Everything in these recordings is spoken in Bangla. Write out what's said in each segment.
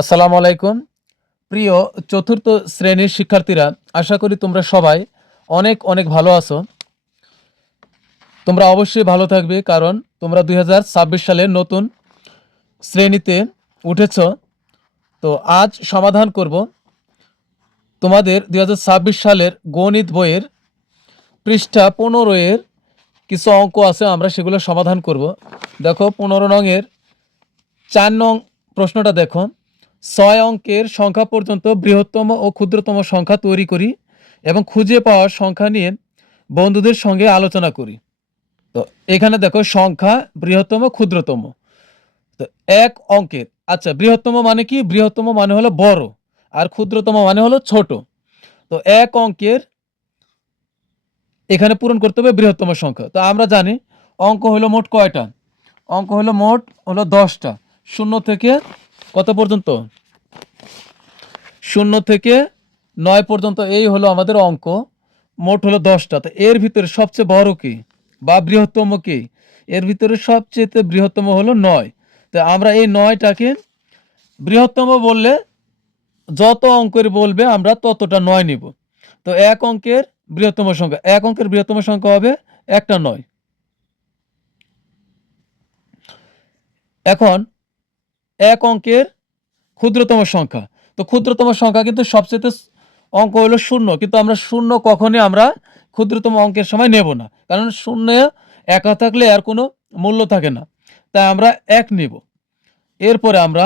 আসসালামু আলাইকুম। প্রিয় চতুর্থ শ্রেণীর শিক্ষার্থীরা, আশা করি তোমরা সবাই অনেক অনেক ভালো আছো। তোমরা অবশ্যই ভালো থাকবে, কারণ তোমরা 2026 সালের নতুন শ্রেণীতে উঠেছ। তো আজ সমাধান করব তোমাদের 2026 সালের গণিত বইয়ের পৃষ্ঠা 15 এর কিছু অঙ্ক আছে, আমরা সেগুলো সমাধান করব। দেখো 15 নংয়ের 4 নং প্রশ্নটা দেখো। 6 অঙ্কের সংখ্যা পর্যন্ত বৃহত্তম ও ক্ষুদ্রতম সংখ্যা তৈরি করি এবং খুঁজে পাওয়ার সংখ্যা নিয়ে বন্ধুদের সঙ্গে আলোচনা করি। তো এখানে দেখো সংখ্যা বৃহত্তম ক্ষুদ্রতম। তো এক অঙ্কের, আচ্ছা বৃহত্তম মানে কি? বৃহত্তম মানে হলো বড়, আর ক্ষুদ্রতম মানে হলো ছোট। তো এক অঙ্কের এখানে পূরণ করতে হবে বৃহত্তম সংখ্যা। তো আমরা জানি অঙ্ক হলো মোট কয়টা? অঙ্ক হলো মোট হলো 10টা। শূন্য থেকে কত পর্যন্ত? 0 থেকে 9 পর্যন্ত, এই হলো আমাদের অঙ্ক। মোট হলো 10টা। তো এর ভিতরে সবচেয়ে বড় কি বা বৃহত্তম কি? এর ভিতরে সবচেয়ে বৃহত্তম হলো 9। তো আমরা এই 9টাকে বৃহত্তম বললে যত অঙ্কের বলবে আমরা ততটা 9 নিব। তো এক অঙ্কের বৃহত্তম সংখ্যা, এক অঙ্কের বৃহত্তম সংখ্যা হবে একটা 9। এখন এক অঙ্কের ক্ষুদ্রতম সংখ্যা। তো ক্ষুদ্রতম সংখ্যা কিন্তু সবচেয়ে অঙ্ক হলো 0, কিন্তু আমরা 0 কখনই আমরা ক্ষুদ্রতম অঙ্কের সময় নেব না, কারণ 0 একা থাকলে আর কোনো মূল্য থাকে না, তাই আমরা 1 নিব। এরপরে আমরা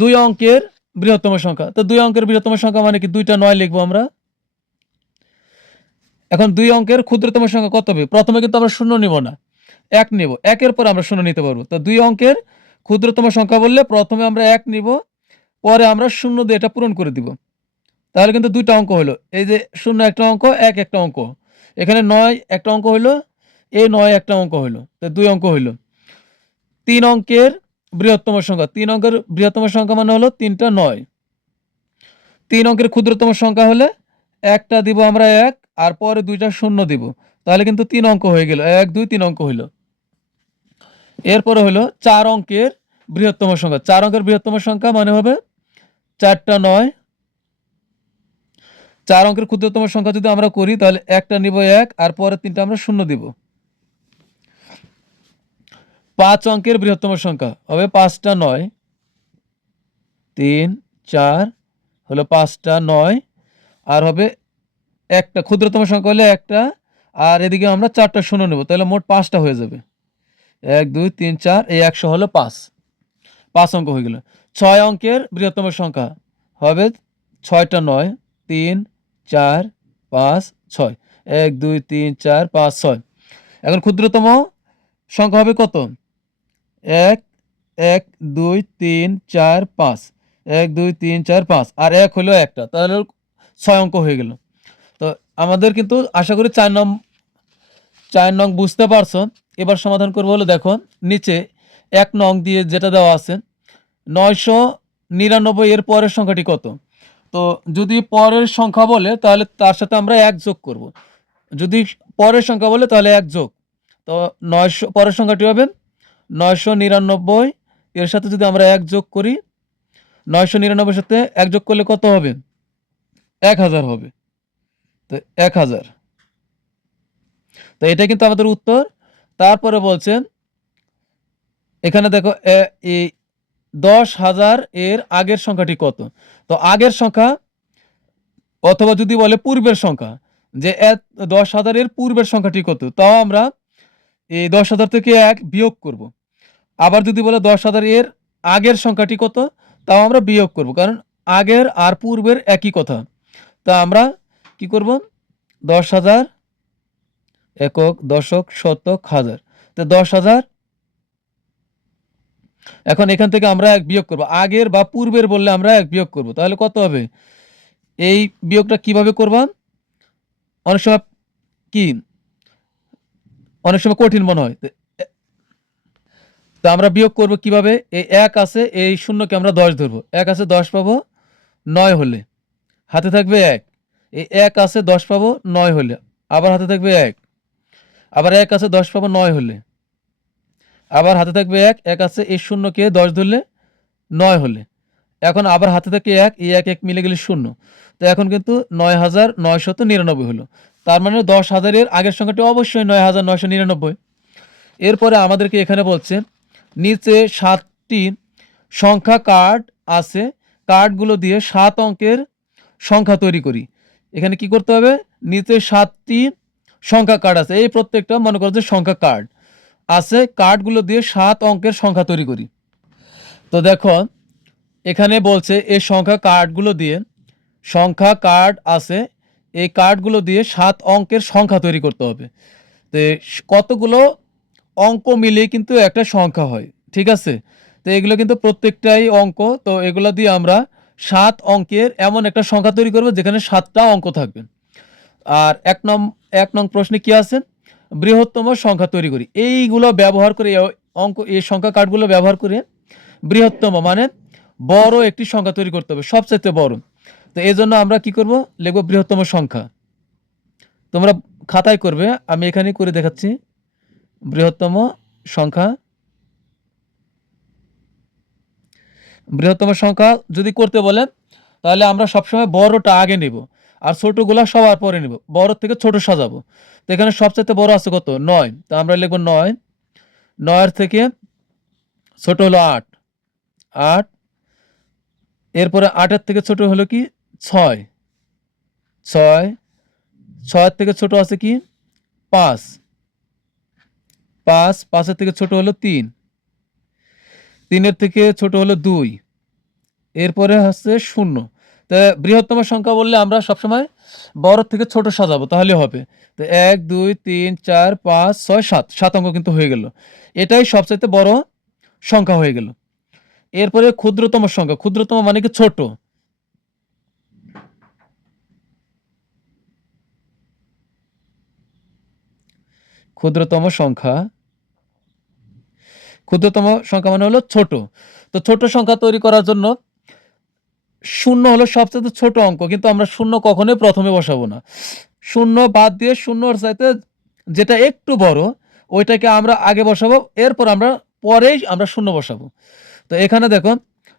2 অঙ্কের বৃহত্তম সংখ্যা। তো 2 অঙ্কের বৃহত্তম সংখ্যা মানে কি? 2টা 9 লিখবো আমরা। এখন 2 অঙ্কের ক্ষুদ্রতম সংখ্যা কত হবে? প্রথমে কিন্তু আমরা 0 নিব না, 1 নিব। 1 এর পর আমরা 0 নিতে পারবো। তো 2 অঙ্কের ক্ষুদ্রতম সংখ্যা বললে প্রথমে আমরা 1 নিব, পরে আমরা 0 দিয়ে এটা পূরণ করে দিব। তাহলে কিন্তু 2টা অঙ্ক হলো। এই যে 0 একটা অঙ্ক, 1 একটা অঙ্ক। এখানে 9 একটা অঙ্ক হইলো, এই 9 একটা অঙ্ক হইলো। তো 2 অঙ্ক হইলো। 3 অঙ্কের বৃহত্তম সংখ্যা। 3 অঙ্কের বৃহত্তম সংখ্যা মানে হলো 3টা 9। 3 অঙ্কের ক্ষুদ্রতম সংখ্যা হলে একটা দিব আমরা 1, আর পরে 2টা 0 দিব। তাহলে কিন্তু 3 অঙ্ক হয়ে গেল। 1 2 3 অঙ্ক হইলো। এরপরে হলো 4 অঙ্কের বৃহত্তম সংখ্যা। 4 অঙ্কের বৃহত্তম সংখ্যা মানে হবে 4টা 9। 4 অঙ্কের ক্ষুদ্রতম সংখ্যা যদি আমরা করি, তাহলে একটা নিব 1, আর পরে 3টা আমরা 0 দিব। 5 অঙ্কের বৃহত্তম সংখ্যা হবে 5টা 9। 3 4 হলো 5টা 9, আর হবে একটা ক্ষুদ্রতম সংখ্যা হলে একটা, আর এদিকে আমরা 4টা 0 নেব, তাহলে মোট 5টা হয়ে যাবে। 1 2 3 4, এই 100 হলো 5। 5 অঙ্ক হয়ে গেল। 6 অঙ্কের বৃহত্তম সংখ্যা হবে 6টা 9। 3 4 5 6, 1 2 3 4 5 6। এখন ক্ষুদ্রতম সংখ্যা হবে কত? 1 1 2 3 4 5, 1 2 3 4 5, আর 1 হলো একটা, তাহলে 6 অঙ্ক হয়ে গেল। তো আমাদের কিন্তু আশা করি 4 নং বুঝতে পারছো। এবার সমাধান করবো হলো, দেখো নিচে 1 নং দিয়ে যেটা দেওয়া আছে 999 এর পরের সংখ্যাটি কত? তো যদি পরের সংখ্যা বলে তাহলে তার সাথে আমরা 1 যোগ করব। যদি পরের সংখ্যা বলে তাহলে 1 যোগ। তো 900 পরের সংখ্যাটি হবে 999, এর সাথে যদি আমরা 1 যোগ করি, 999 এর সাথে 1 যোগ করলে কত হবে? 1000 হবে। তো 1000। তো এটা কিন্তু আমাদের উত্তর। তারপরে বলছে এখানে দেখো এই 10,000 এর আগের সংখ্যাটি কত? তো আগের সংখ্যা, অথবা যদি বলে পূর্বের সংখ্যা, যে 10,000 এর পূর্বের সংখ্যাটি কত, তাও আমরা এই 10,000 থেকে 1 বিয়োগ করব। আবার যদি বলে 10,000 এর আগের সংখ্যাটি কত, তাও আমরা বিয়োগ করব, কারণ আগের আর পূর্বের একই কথা। তা আমরা কি করব? 10,000 একক, দশক, শতক, হাজার। তো 10,000, এখন এখান থেকে আমরা 1 বিয়োগ করব। আগের বা পূর্বের বললে আমরা 1 বিয়োগ করব। তাহলে কত হবে? এই বিয়োগটা কিভাবে করবা? অনেক সময় কি অনেক সময় কঠিন মনে হয়। তো আমরা বিয়োগ করব কিভাবে? এই 1 আছে, এই শূন্যকে আমরা 10 ধরবো। 1 আছে 10 পাবো 9 হলে, হাতে থাকবে 1। এই 1 আছে 10 পাবো 9 হলে, আবার হাতে থাকবে 1। আবার 1 আছে 10 পাবো 9 হলে, আবার হাতে থাকবে 1। 1 আছে, এই শূন্যকে 10 ধরলে 9 হলে, এখন আবার হাতে থেকে এক, এই এক এক মিলে গেলে শূন্য। তো এখন কিন্তু ৯,৯৯৯ হলো। তার মানে ১০,০০০-এর আগের সংখ্যাটি অবশ্যই ৯,৯৯৯। এরপরে আমাদেরকে এখানে বলছে নিচে ৭টি সংখ্যা কার্ড আছে, কার্ডগুলো দিয়ে ৭ অঙ্কের সংখ্যা তৈরি করি। এখানে কি করতে হবে? নিচে ৭টি সংখ্যা কার্ড আছে, এই প্রত্যেকটা মনে করো যে সংখ্যা কার্ড আছে, কার্ডগুলো দিয়ে ৭ অঙ্কের সংখ্যা তৈরি করি। তো দেখো এখানে বলছে এই সংখ্যা কার্ডগুলো দিয়ে, সংখ্যা কার্ড আছে, এই কার্ডগুলো দিয়ে ৭ অঙ্কের সংখ্যা তৈরি করতে হবে। তো কতগুলো অঙ্ক মিলিয়ে কিন্তু একটা সংখ্যা হয়, ঠিক আছে? তো এগুলো কিন্তু প্রত্যেকটাই অঙ্ক। তো এগুলো দিয়ে আমরা ৭ অঙ্কের এমন একটা সংখ্যা তৈরি করব যেখানে ৭টা অঙ্ক থাকবে। আর ১ নং প্রশ্নে কি আছে? বৃহত্তম সংখ্যা তৈরি করি। এইগুলো ব্যবহার করে এই সংখ্যা কার্ডগুলো ব্যবহার করে বৃহত্তম মানে বড় একটি সংখ্যা তৈরি করতে হবে, সবচাইতে বড়। তো এজন্য আমরা কি করব? লিখব বৃহত্তম সংখ্যা। তোমরা খাতায় করবে, আমি এখানে করে দেখাচ্ছি। বৃহত্তম সংখ্যা, বৃহত্তম সংখ্যা যদি করতে বলে তাহলে আমরা সবসময় বড়টা আগে নেব আর ছোটগুলা সবার পরে নেব, বড় থেকে ছোট সাজাবো। তো এখানে সবচাইতে বড় আছে কত? ৯। তো আমরা লিখব ৯। ৯ থেকে ছোট হলো ৮। ৮। এরপরে ৮-এর থেকে ছোট হলো কি? ৬। ৬। ৬-এর থেকে ছোট আছে কি? ৫। ৫। ৫-এর থেকে ছোট হলো ৩। ৩-এর থেকে ছোট হলো ২। এরপরে হচ্ছে ০। তা বৃহত্তম সংখ্যা বললে আমরা সবসময় বড় থেকে ছোট সাজাবো, তাহলে হবে। তো ১, ২, ৩, ৪, ৫, ৬, ৭, ৭ অঙ্ক কিন্তু হয়ে গেল। এটাই সবচাইতে বড় সংখ্যা হয়ে গেল। এরপরে ক্ষুদ্রতম সংখ্যা, ক্ষুদ্রতম মানে কি? ছোট। ক্ষুদ্রতম সংখ্যা, ক্ষুদ্রতম সংখ্যা মানে হলো ছোট। তো ছোট সংখ্যা তৈরি করার জন্য ০ হলো সবচেয়ে ছোট অঙ্ক, কিন্তু আমরা ০ কখনোই প্রথমে বসাবো না। ০ বাদ দিয়ে ০-র চাইতে যেটা একটু বড় ওইটাকে আমরা আগে বসাবো, এরপর আমরা পরেই আমরা ০ বসাবো। তো এখানে দেখো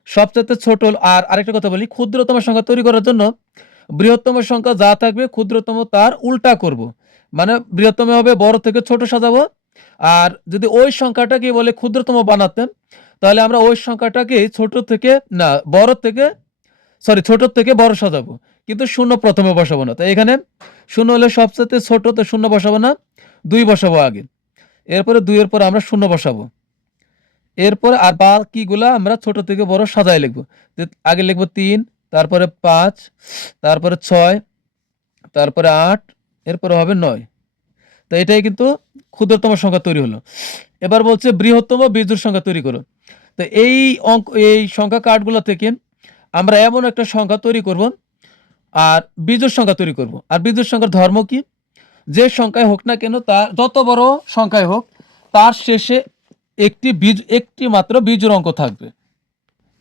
সবচাইতে ছোট আর আরেকটা কথা বলি, ক্ষুদ্রতম সংখ্যা তৈরি করার জন্য বৃহত্তম সংখ্যা যা থাকবে ক্ষুদ্রতম তার উল্টা করব। মানে বৃহত্তম হবে বড় থেকে ছোট সাজাবো, আর যদি ওই সংখ্যাটাকে বলে ক্ষুদ্রতম বানাতে তাহলে আমরা ওই সংখ্যাটাকে ছোট থেকে না বড় থেকে ছোট থেকে বড় সাজাবো, কিন্তু ০ প্রথমে বসাবো না। তো এখানে ০ হলে সবচেয়ে ছোট, তো ০ বসাবো না, ২ বসাবো আগে। এরপরে ২ এর পর আমরা ০ বসাবো। এরপর আর বাকিগুলা আমরা ছোট থেকে বড় সাজায় লিখবো। আগে লিখবো ৩, তারপরে ৫, তারপরে ৬, তারপরে ৮, এরপরে হবে ৯। তো এটাই কিন্তু ক্ষুদ্রতম সংখ্যা তৈরি হলো। এবার বলছে বৃহত্তম বিজোড় সংখ্যা তৈরি করো। তো এই সংখ্যা কার্ডগুলো থেকে আমরা এমন একটা সংখ্যা তৈরি করব আর বিজোড় সংখ্যা তৈরি করব। আর বিজোড় সংখ্যার ধর্ম কি? যে সংখ্যায় হোক না কেন, তা যত বড় সংখ্যায় হোক তার শেষে একটি মাত্র বিজোড় অঙ্ক থাকবে।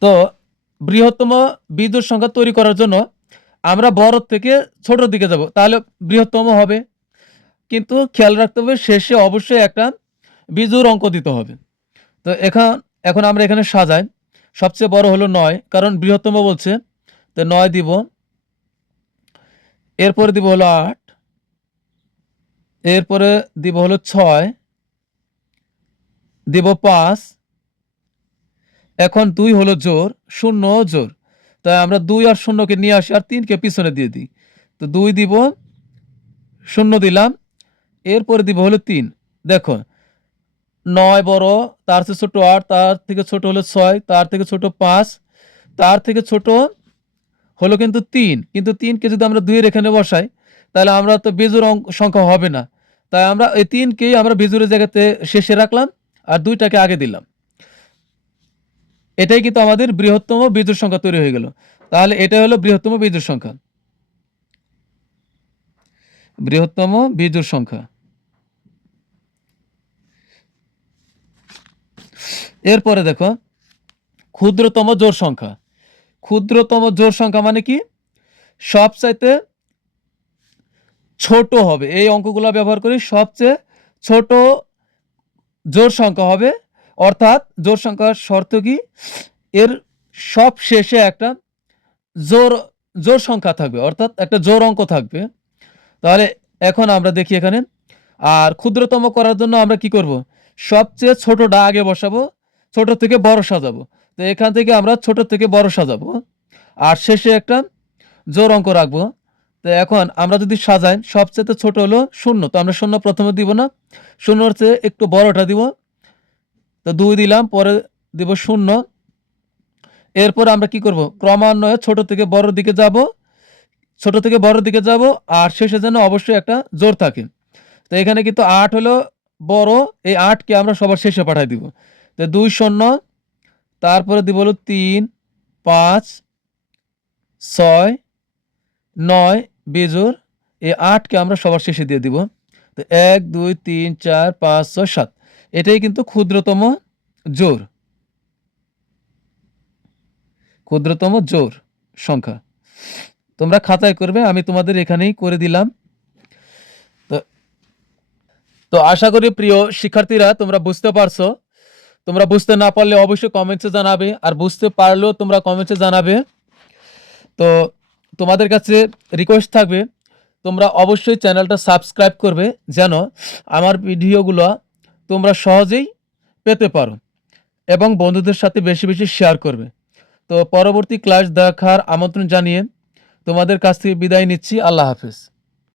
তো বৃহত্তম বিজোড় সংখ্যা তৈরি করার জন্য আমরা বড় থেকে ছোটর দিকে যাব, তাহলে বৃহত্তম হবে। কিন্তু খেয়াল রাখতে হবে শেষে অবশ্যই একটা বিজোড় অঙ্ক দিতে হবে। তো এখন আমরা এখানে সাজাই। সবচেয়ে বড় হলো ৯, কারণ বৃহত্তম বলছে। তো ৯ দিব, এরপরে দিব হলো ৮, এরপরে দিব হলো ৬, দিব ৫। এখন ২ হলো জোর, ০ জোর। তাই আমরা ২ আর ০-কে নিয়ে আসি আর ৩-কে পিছনে দিয়ে দিই। তো ২ দিব, ০ দিলাম, এরপরে দিব হলো ৩। দেখো ৯ বড়, তার চেয়ে ছোট ৮, তার থেকে ছোট হলো ৬, তার থেকে ছোট ৫, তার থেকে ছোট হলো কিন্তু ৩। কিন্তু ৩-কে যদি আমরা ২ এর এখানে বসাই তাহলে আমরা তো বেজোড় সংখ্যা হবে না। তাই আমরা এই ৩-কেই আমরা বেজোড়ের জায়গাতে শেষে রাখলাম আর ২টাকে আগে দিলাম। এটাই কিন্তু আমাদের বৃহত্তম বিজোড় সংখ্যা তৈরি হয়ে গেল। তাহলে এটা হলো বৃহত্তম বিজোড় সংখ্যা। বৃহত্তম বিজোড় সংখ্যা। এরপরে দেখো ক্ষুদ্রতম জোড় সংখ্যা। ক্ষুদ্রতম জোড় সংখ্যা মানে কি? সবচাইতে ছোট হবে। এই অঙ্কগুলো ব্যবহার করি, সবচেয়ে ছোট জোড় সংখ্যা হবে। অর্থাৎ জোড় সংখ্যার শর্ত কি? এর সব শেষে একটা জোড় জোড় সংখ্যা থাকবে, অর্থাৎ একটা জোড় অঙ্ক থাকবে। তাহলে এখন আমরা দেখি এখানে, আর ক্ষুদ্রতম করার জন্য আমরা কি করব, সবচেয়ে ছোটটা আগে বসাবো, ছোট থেকে বড় সাজাবো। তো এখান থেকে আমরা ছোট থেকে বড় সাজাবো, আর শেষে একটা জোড় অঙ্ক রাখবো। তো এখন আমরা যদি সাজাই, সবচেয়ে ছোট হলো শূন্য, তো আমরা শূন্য প্রথমে দিব না, শূন্যর চেয়ে একটু বড়টা দিব। তো 2 দিলাম, পরে দিব শূন্য। এরপর আমরা কি করব, ক্রমান্বয়ে ছোট থেকে বড়র দিকে যাব, ছোট থেকে বড়র দিকে যাব, আর শেষে যেন অবশ্যই একটা জোড় থাকে। তো এখানে কিন্তু 8 হলো বড়, এই 8 কে আমরা সবার শেষে পাঠায় দিব। তো 2 শূন্য, তারপরে দিব হলো 3 5 6 9 বেজোড়, এই 8 কে আমরা সবার শেষে দিয়ে দিব। তো 1 2 3 4 5 6 7, এটাই কিন্তু ক্ষুদ্রতম জোড়, ক্ষুদ্রতম জোড় সংখ্যা। তোমরা খাতায় করবে, আমি তোমাদের এখানেই করে দিলাম। তো তো আশা করি প্রিয় শিক্ষার্থীরা তোমরা বুঝতে পারছো। তোমরা বুঝতে না পারলে অবশ্যই কমেন্টসে জানাবে, আর বুঝতে পারলেও তোমরা কমেন্টসে জানাবে। তো তোমাদের কাছে রিকোয়েস্ট থাকবে, তোমরা অবশ্যই চ্যানেলটা সাবস্ক্রাইব করবে, যেন আমার ভিডিওগুলো তোমরা সহজেই পেতে পারো, এবং বন্ধুদের সাথে বেশি বেশি শেয়ার করবে। তো পরবর্তী ক্লাস দেখার আমন্ত্রণ জানিয়ে তোমাদের কাছ থেকে বিদায় নিচ্ছি। আল্লাহ হাফেজ।